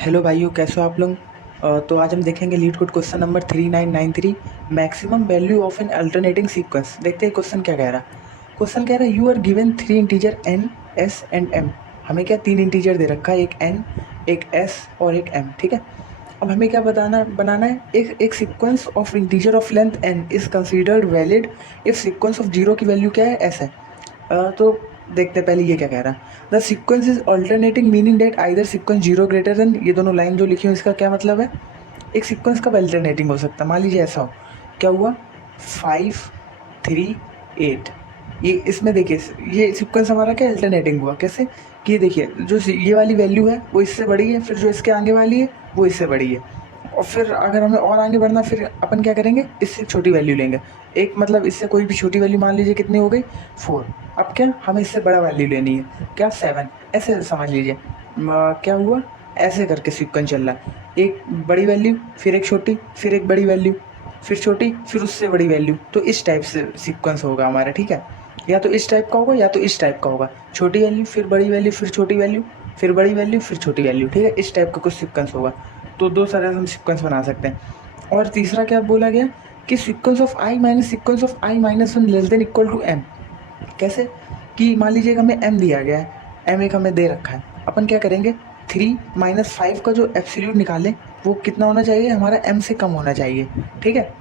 Hello भाइयों, कैसे हो आप लोग। तो आज हम देखेंगे leet code question number 3993, maximum value of N alternating sequence. देखते हैं क्वेश्चन क्या कह रहा है। क्वेश्चन कह रहा है you are given three integer N, S and M. हमें क्या तीन इंटीजर दे रखा है, एक एन, एक एस और एक एम। ठीक है। अब हमें क्या बनाना है, एक sequence of integer of length N is considered valid if sequence of zero की वैल्यू क्या है, एस है। तो देखते हैं पहले ये क्या कह रहा है। The sequence is alternating meaning that either sequence zero greater than, ये दोनों लाइन जो लिखी हुई इसका क्या मतलब है। एक सीक्वेंस कब अल्टरनेटिंग हो सकता है, मान लीजिए ऐसा हो, क्या हुआ 5 3 8। ये इसमें देखिए, ये सीक्वेंस हमारा क्या अल्टरनेटिंग हुआ, कैसे कि ये देखिए जो ये वाली वैल्यू है वो इससे बड़ी है, फिर जो इसके आगे वाली है वो इससे बड़ी है। और फिर अगर हमें और आगे बढ़ना, फिर अपन क्या करेंगे, इससे छोटी वैल्यू लेंगे। एक मतलब इससे कोई भी छोटी वैल्यू मान लीजिए कितनी हो गई 4। अब क्या हमें इससे बड़ा वैल्यू लेनी है, क्या 7, ऐसे समझ लीजिए। क्या हुआ, ऐसे करके सीक्वेंस चल रहा है। एक बड़ी वैल्यू, फिर एक छोटी, फिर एक बड़ी वैल्यू, फिर छोटी, फिर उससे बड़ी वैल्यू। तो इस टाइप से सीक्वेंस होगा हमारा। ठीक है, या तो इस टाइप का होगा या तो इस टाइप का होगा, छोटी वैल्यू फिर बड़ी वैल्यू फिर छोटी वैल्यू फिर बड़ी वैल्यू फिर छोटी वैल्यू। ठीक है, इस टाइप का कुछ सीक्वेंस होगा। तो दो तरह से हम सीक्वेंस बना सकते हैं। और तीसरा क्या बोला गया कि sequence of I minus sequence of I minus one less than equal to M. कैसे कि मान लीजिए हमें m दिया गया है, m एक हमें दे रखा है। अपन क्या करेंगे, 3 - 5 का जो एब्सोल्यूट निकाले वो कितना होना चाहिए, हमारा m से कम होना चाहिए। ठीक है,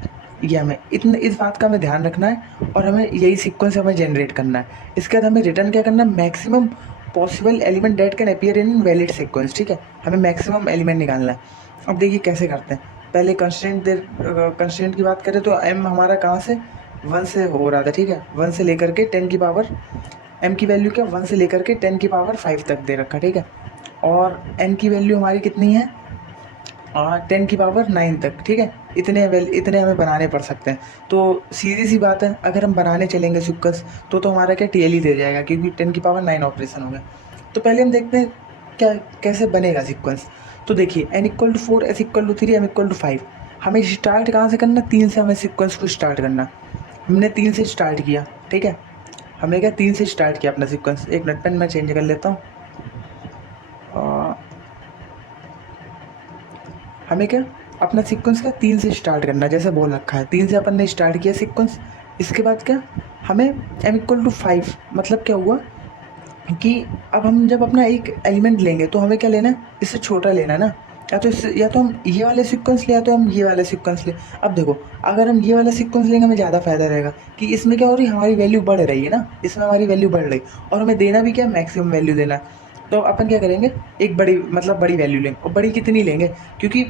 ये हमें इतने इस बात का हमें ध्यान रखना है और हमें यही सीक्वेंस हमें जनरेट करना है। इसके बाद हमें रिटर्न क्या करना है, maximum possible element that can appear in valid sequence. ठीक है, हमें मैक्सिमम एलिमेंट निकालना है। अब देखिए कैसे करते हैं। पहले कंस्ट्रेंट की बात करें तो m हमारा कहाँ से 1 से हो रहा था। ठीक है, 1 से लेकर के 10 की पावर, m की वैल्यू क्या 1 से लेकर के 10 की पावर 5 तक दे रखा। ठीक है, और n की वैल्यू हमारी कितनी है, 10 की पावर 9 तक। ठीक है, इतने हमें बनाने पड़ सकते हैं। तो सीधी सी बात है, अगर हम बनाने चलेंगे सीक्वेंस तो हमारा क्या टीएल ही दे जाएगा, क्योंकि 10 की पावर 9 ऑपरेशन हो गया। तो पहले हम देखते हैं क्या कैसे बनेगा सीक्वेंस। तो देखिए n=4, s=3, m=5। हमें स्टार्ट कहाँ से करना, 3 से हमें सीक्वेंस को स्टार्ट करना। हमने 3 से स्टार्ट किया। ठीक है, हमने क्या 3 से स्टार्ट किया अपना सीक्वेंस। एक मिनट, पेन मैं चेंज कर लेता हूँ। हमें क्या अपना सीक्वेंस का 3 से स्टार्ट करना, जैसे बोल रखा है 3 से अपन ने स्टार्ट किया सीक्वेंस। इसके बाद क्या हमें m=5, मतलब क्या हुआ कि अब हम जब अपना एक एलिमेंट लेंगे तो हमें क्या लेना है, इससे छोटा लेना है ना। या तो हम ये वाले सीक्वेंस ले, या तो हम ये वाले सीक्वेंस ले। अब देखो, अगर हम ये वाला सीक्वेंस लेंगे हमें ज़्यादा फायदा रहेगा कि इसमें क्या हो रही है, हमारी वैल्यू बढ़ रही है ना, इसमें हमारी वैल्यू बढ़ रही और हमें देना भी क्या है, मैक्सिमम वैल्यू देना है। तो अपन क्या करेंगे, एक बड़ी मतलब बड़ी वैल्यू लेंगे। और बड़ी कितनी लेंगे, क्योंकि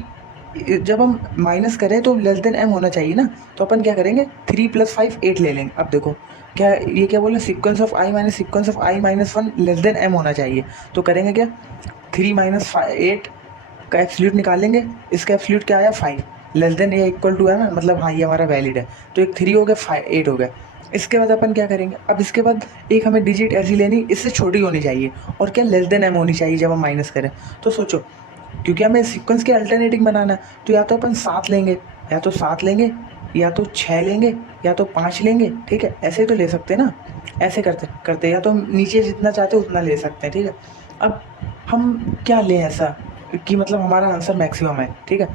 जब हम माइनस करें तो लेस देन m होना चाहिए ना। तो अपन क्या करेंगे, 3 + 5 8 ले लेंगे। अब देखो क्या ये क्या बोला, sequence of I minus sequence of I minus one less then m होना चाहिए। तो करेंगे क्या, 3 - 8 का एब्सोल्यूट निकालेंगे। इसका एब्सोल्यूट क्या आया 5, लेस देन या इक्वल टू m है, मतलब हाँ ये हमारा वैलिड है। तो एक 3 हो गया, 5 8 हो गया। इसके बाद अपन क्या करेंगे, अब इसके बाद एक हमें डिजिट ऐसी लेनी, इससे छोटी होनी चाहिए और क्या लेस देन m होनी चाहिए जब हम माइनस करें। तो सोचो, क्योंकि हमें सीक्वेंस के अल्टरनेटिंग बनाना है, तो या तो अपन 7 लेंगे, या तो 7 लेंगे, या तो 6 लेंगे, या तो 5 लेंगे। ठीक है, ऐसे तो ले सकते हैं ना, ऐसे करते करते, या तो हम नीचे जितना चाहते हैं उतना ले सकते हैं। ठीक है, अब हम क्या लें ऐसा कि मतलब हमारा आंसर मैक्सिमम है। ठीक है,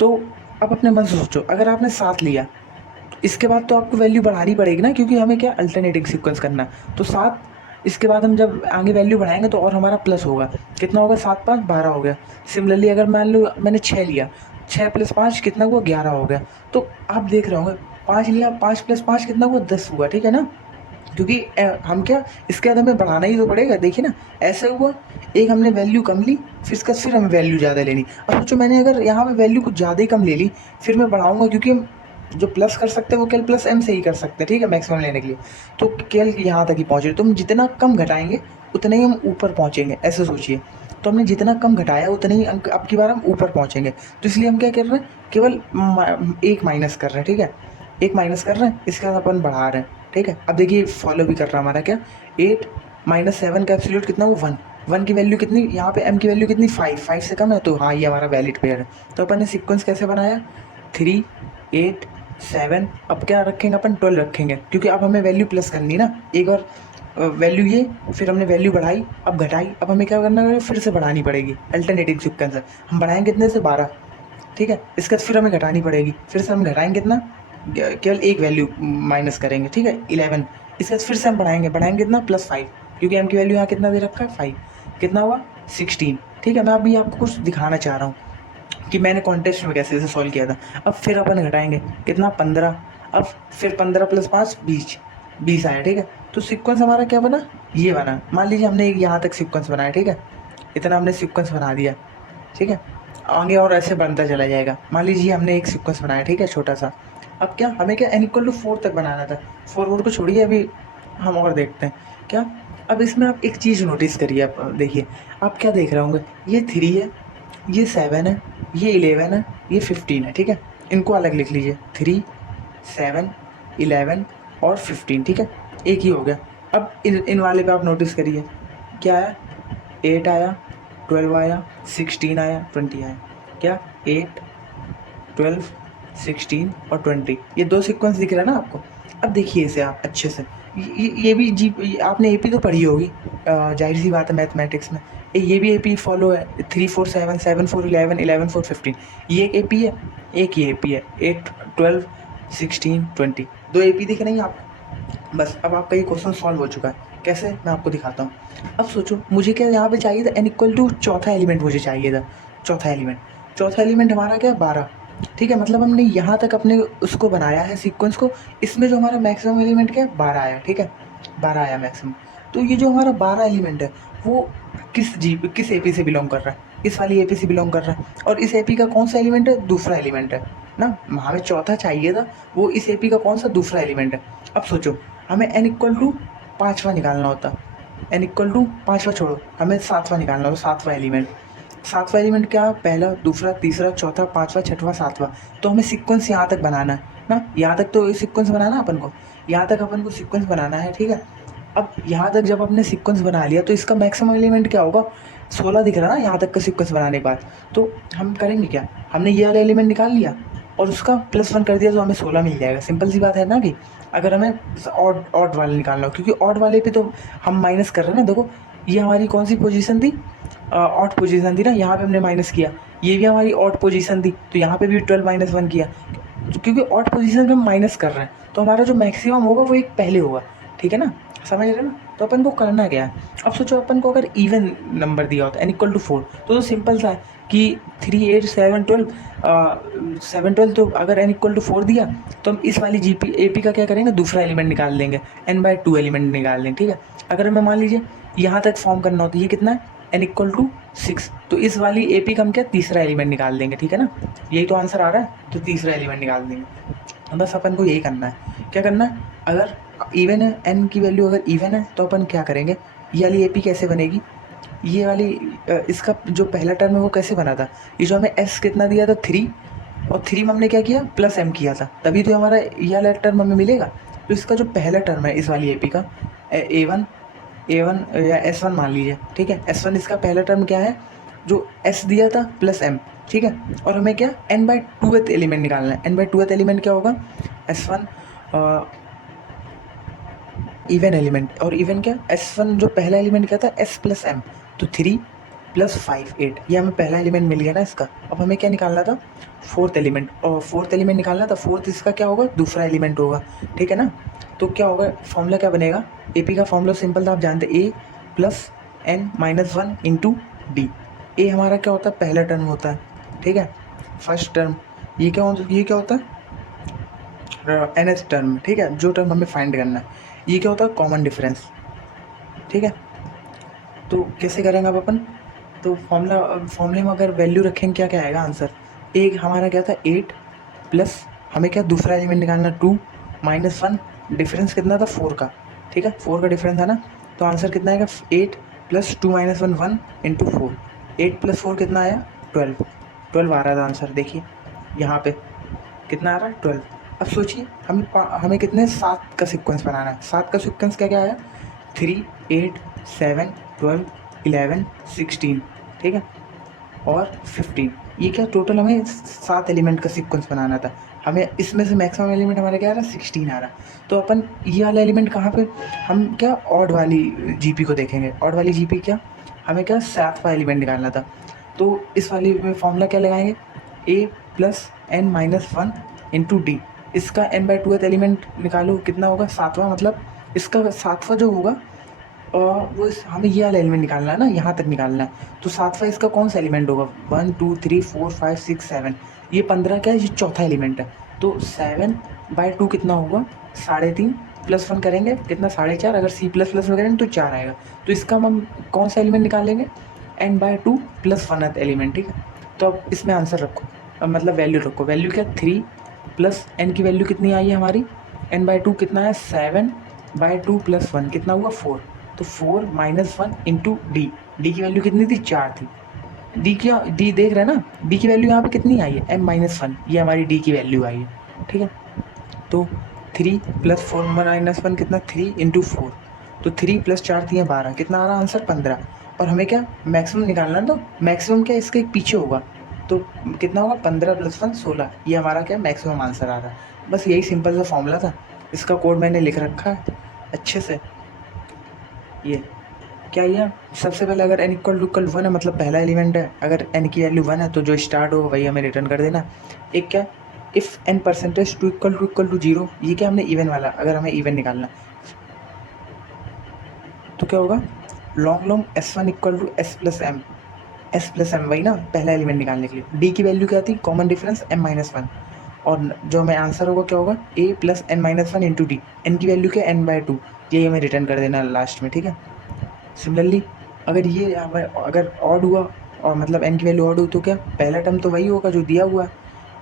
तो अब अपने मन से सोचो, अगर आपने 7 लिया, इसके बाद तो आपको वैल्यू बढ़ानी पड़ेगी ना, क्योंकि हमें क्या अल्टरनेटिंग सीक्वेंस करना है। तो 7, इसके बाद हम जब आगे वैल्यू बढ़ाएंगे तो और हमारा प्लस होगा। कितना होगा, 7 × 5 = 12 हो गया। सिमिलरली अगर मान लो मैंने 6 लिया, 6 + 5 कितना हुआ, 11 हो गया। तो आप देख रहे होंगे 5 लिया, 5 + 5 कितना हुआ, 10 हुआ। ठीक है ना, क्योंकि हम क्या इसके बाद हमें बढ़ाना ही तो पड़ेगा। देखिए ना, ऐसे हुआ, एक हमने वैल्यू कम ली, फिर हमें वैल्यू ज़्यादा लेनी। अब सोचो मैंने अगर यहाँ पे वैल्यू कुछ ज़्यादा ही कम ले ली, फिर मैं बढ़ाऊंगा, क्योंकि हम जो प्लस कर सकते हैं वो केवल +m से ही कर सकते हैं। ठीक है, मैक्सिमम लेने के लिए तो केवल यहाँ तक ही पहुँचे। तो हम जितना कम घटाएंगे उतने ही हम ऊपर पहुँचेंगे, ऐसे सोचिए। तो हमने जितना कम घटाया उतने ही अंक अब की बार हम ऊपर पहुँचेंगे। तो इसलिए हम क्या कर रहे हैं, केवल एक माइनस कर रहे हैं। ठीक है, एक माइनस कर रहे हैं, इसके बाद अपन बढ़ा रहे हैं। ठीक है, अब देखिए फॉलो भी कर रहा है हमारा क्या, 8 - 7 का एब्सोल्यूट कितना हुआ, 1। 1 की वैल्यू कितनी, यहाँ पे m की वैल्यू कितनी 5, 5 से कम है, तो हाँ ये हमारा वैलिड पेयर है। तो अपन ने सीक्वेंस कैसे बनाया, 3 8 7, अब क्या रखेंगे अपन, 12 रखेंगे, क्योंकि अब हमें वैल्यू प्लस करनी ना। एक बार वैल्यू ये, फिर हमने वैल्यू बढ़ाई, अब घटाई, अब हमें क्या करना है, फिर से बढ़ानी पड़ेगी। अल्टरनेटिंग सीक्वेंस है, हम बढ़ाएंगे कितने से 12, ठीक है। इसके बाद फिर हमें घटानी पड़ेगी, फिर से हम घटाएंगे कितना, केवल एक वैल्यू माइनस करेंगे, ठीक है, 11। इसके बाद फिर से हम बढ़ाएंगे कितना, +5, क्योंकि m की वैल्यू यहाँ कितना दे रखा है, 5, कितना हुआ 16, ठीक है। मैं अभी आपको कुछ दिखाना चाह रहा हूँ कि मैंने कॉन्टेस्ट में कैसे सॉल्व किया था। अब फिर अपन घटाएंगे कितना, 15, अब फिर 15 + 5 20 आया, ठीक है। तो सीक्वेंस हमारा क्या बना, ये बना। मान लीजिए हमने यहाँ तक सीक्वेंस बनाया, ठीक है, इतना हमने सीक्वेंस बना दिया, ठीक है। आगे और ऐसे बनता चला जाएगा। मान लीजिए हमने एक सीक्वेंस बनाया, ठीक है, छोटा सा। अब क्या हमें क्या n = 4 तक बनाना था, 4 वोर को छोड़िए, अभी हम और देखते हैं क्या। अब इसमें आप एक चीज़ नोटिस करिए, आप देखिए, आप क्या देख रहे होंगे, ये 3 है, ये 7 है, ये 11 है, ये 15 है, ठीक है। इनको अलग लिख लीजिए, 3, 7, 11 और 15, ठीक है, एक ही हो गया। अब इन वाले पे आप नोटिस करिए, क्या आया, 8 आया, 12 आया, 16 आया, 20 आया। क्या 8, 12, 16 और 20, ये 2 सीक्वेंस दिख रहा है ना आपको। अब देखिए इसे आप अच्छे से, ये भी आपने एपी तो पढ़ी होगी, जाहिर सी बात है मैथमेटिक्स में। ये भी एपी फॉलो है, 3 4 7, 7 4 11, 11 4 15, ये एक एपी है, एक ये एपी है, 8, 12, 16, 20, 2 एपी दिख रही हैं आपको। बस अब आपका ये क्वेश्चन सॉल्व हो चुका है। कैसे, मैं आपको दिखाता हूँ। अब सोचो, मुझे क्या यहाँ पे चाहिए था, n = चौथा एलिमेंट मुझे चाहिए था, चौथा एलिमेंट हमारा क्या, 12, ठीक है। मतलब हमने यहाँ तक अपने उसको बनाया है सीक्वेंस को, इसमें जो हमारा मैक्सिमम एलिमेंट क्या है, 12 आया, ठीक है, 12 आया मैक्सिमम। तो ये जो हमारा 12 एलिमेंट है, वो किस एपी से बिलोंग कर रहा है, इस वाली एपी से बिलोंग कर रहा है। और इस एपी का कौन सा एलिमेंट है, दूसरा एलिमेंट है ना, हमें चौथा चाहिए था, वो इस एपी का कौन सा, दूसरा एलिमेंट है। अब सोचो, हमें n = 5वां निकालना होता, n = 5वां छोड़ो, हमें 7वां निकालना होता, 7वां एलिमेंट। 7वां एलिमेंट क्या, पहला, दूसरा, तीसरा, चौथा, 5वां, 6वां, 7वां। तो हमें सीक्वेंस यहाँ तक बनाना है ना, यहाँ तक तो सीक्वेंस बनाना है अपन को, यहाँ तक अपन को सीक्वेंस बनाना है, ठीक है। अब यहाँ तक जब आपने सीक्वेंस बना लिया, तो इसका मैक्सिमम एलिमेंट क्या होगा, 16 दिख रहा ना यहाँ तक का सीक्वेंस बनाने के बाद। तो हम करेंगे क्या, हमने ये वाला एलिमेंट निकाल लिया और उसका +1 कर दिया, तो हमें 16 मिल जाएगा। सिंपल सी बात है ना, कि अगर हमें ऑड वाला निकालना हो, क्योंकि ऑड वाले पे तो हम माइनस कर रहे हैं ना। देखो, ये हमारी कौन सी पोजीशन थी, ऑड पोजीशन थी ना, यहाँ पे हमने माइनस किया। ये भी हमारी ऑड पोजीशन थी, तो यहाँ पे भी 12 - 1 किया, क्योंकि ऑड पोजीशन पे हम माइनस कर रहे हैं, तो हमारा जो मैक्सिमम होगा वो एक पहले होगा, ठीक है ना, समझ रहे ना। तो अपन को करना क्या है, अब सोचो अपन को अगर इवन नंबर दिया होता n = 4, तो सिंपल सा है कि 3, 8, 7, 12, 7, 12, तो अगर n = 4 दिया, तो हम इस वाली एपी का क्या करेंगे, दूसरा एलिमेंट निकाल लेंगे, n/2 एलिमेंट निकाल लेंगे, ठीक है। अगर हमें मान लीजिए यहाँ तक फॉर्म करना होता है, ये कितना है, n = 6, तो इस वाली एपी का हम क्या, तीसरा एलिमेंट निकाल देंगे, ठीक है ना। यही तो आंसर आ रहा है, तो तीसरा एलिमेंट निकाल देंगे। बस अपन को यही करना है। क्या करना है, अगर इवन है, n की वैल्यू अगर इवन है, तो अपन क्या करेंगे, ये वाली एपी कैसे बनेगी, ये वाली इसका जो पहला टर्म है वो कैसे बना था, ये जो हमें s कितना दिया था, 3, और 3 में हमने क्या किया, +m किया था, तभी तो हमारा ये वाला टर्म हमें मिलेगा। तो इसका जो पहला टर्म है इस वाली एपी का, a1 या s1 मान लीजिए, ठीक है। s1 इसका पहला टर्म क्या है, जो s दिया था +m, ठीक है। और हमें क्या, n/2th एलिमेंट निकालना है। n/2th एलिमेंट क्या होगा, s1 इवन एलिमेंट, और इवन क्या, s1 जो पहला एलिमेंट क्या था, s + m, तो 3 + 5 8, ये हमें पहला एलिमेंट मिल गया ना इसका। अब हमें क्या निकालना था, फोर्थ एलिमेंट, और फोर्थ एलिमेंट निकालना था, फोर्थ इसका क्या होगा, दूसरा एलिमेंट होगा, ठीक है ना। तो क्या होगा, फॉर्मूला क्या बनेगा, एपी का फॉर्मूला सिंपल था, आप जानते, a + n - 1 × d। ए हमारा क्या होता है, पहला टर्म होता है, ठीक है, फर्स्ट टर्म। ये क्या होता है, nth टर्म, ठीक है, जो टर्म हमें फाइंड करना है। ये क्या होता है, कॉमन डिफरेंस, ठीक है। तो कैसे करेंगे अब अपन, तो फॉर्मूले में अगर वैल्यू रखेंगे, क्या क्या आएगा आंसर, एक हमारा क्या था, 8 प्लस हमें क्या, दूसरा एलिमेंट निकालना, 2 - 1, डिफरेंस कितना था, 4 का, ठीक है, 4 का डिफरेंस था ना। तो आंसर कितना आएगा, 8 + 2 - 1 1 × 4, 8 + 4 कितना आया, 12 आ रहा था आंसर। देखिए यहाँ पे कितना आ रहा है, 12। अब सोचिए, हमें कितने, 7 का सीक्वेंस बनाना है। 7 का सीक्वेंस क्या क्या आया, 3, 8, 7, 12, 11, 16, ठीक है, और 15। ये क्या, टोटल हमें 7 एलिमेंट का सीक्वेंस बनाना था। हमें इसमें से मैक्सिमम एलिमेंट हमारा क्या आ रहा है 16 आ रहा। तो अपन ये वाला एलिमेंट कहाँ पे, हम क्या ऑड वाली जीपी को देखेंगे। ऑड वाली जीपी क्या, हमें क्या 7वां एलिमेंट निकालना था। तो इस वाली में फॉर्मूला क्या लगाएंगे, a plus N minus one into D. इसका n/2 एलिमेंट निकालो, कितना होगा 7वां, मतलब इसका 7वां जो होगा वो हमें ये वाला एलिमेंट निकालना है ना, यहाँ तक निकालना है। तो 7वां इसका कौन सा एलिमेंट होगा, 1 2 3 4 5 6 7, ये 15 क्या है, ये चौथा एलिमेंट है। तो 7/2 कितना होगा 3.5 प्लस 1 करेंगे कितना 4.5, अगर C++ में करेंगे तो 4 आएगा। तो इसका हम कौन सा एलिमेंट निकालेंगे, n/2 प्लस 1th एलिमेंट, ठीक है। तो अब इसमें आंसर रखो, मतलब वैल्यू रखो, वैल्यू क्या 3 प्लस n की वैल्यू कितनी आई है हमारी, n/2 कितना है 7/2 प्लस 1 कितना हुआ 4। तो 4 माइनस 1 इंटू डी, डी की वैल्यू कितनी थी 4 थी। डी क्या, डी देख रहे हैं ना, डी की वैल्यू यहाँ पे कितनी आई है m-1, ये हमारी डी की वैल्यू आई है, ठीक है। तो 3 प्लस 4 माइनस 1 कितना 3 इंटू 4, तो 3 प्लस 4 थी 12, कितना आ रहा आंसर 15। और हमें क्या मैक्सिमम निकालना है, तो मैक्सिमम क्या इसके पीछे होगा, तो कितना होगा 15 प्लस 1 16, ये हमारा क्या मैक्सिमम आंसर आ रहा है। बस यही सिंपल सा फॉर्मूला था, इसका कोड मैंने लिख रखा है अच्छे से। ये क्या, ये सबसे पहले अगर n इक्वल 1 है मतलब पहला एलिमेंट है, अगर n की वैल्यू 1 है तो जो स्टार्ट हो वही हमें रिटर्न कर देना। एक क्या, if n percentage two equal to 0, ये क्या हमने इवन वाला, अगर हमें इवन निकालना तो क्या होगा, long long s1 equal to s plus m, वही ना पहला एलिमेंट निकालने के लिए। d की वैल्यू क्या थी, कॉमन डिफरेंस m-1, और जो हमें आंसर होगा क्या होगा a plus n-1 into D, n की वैल्यू क्या n/2, यही हमें रिटर्न कर देना लास्ट में, ठीक है। सिमिलरली अगर ये अगर ऑड हुआ और मतलब n की वैल्यू ऑड हुई तो क्या पहला टर्म तो वही होगा जो दिया हुआ है,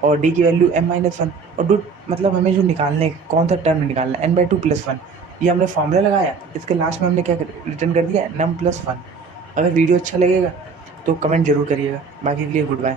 और d की वैल्यू m-1, और डू मतलब हमें जो निकालने कौन सा टर्म निकालना है n/2 प्लस 1, ये हमने फॉर्मूला लगाया, इसके लास्ट में हमने क्या रिटर्न कर दिया n+1। अगर वीडियो अच्छा लगेगा तो कमेंट जरूर करिएगा, बाकी के लिए गुड बाय।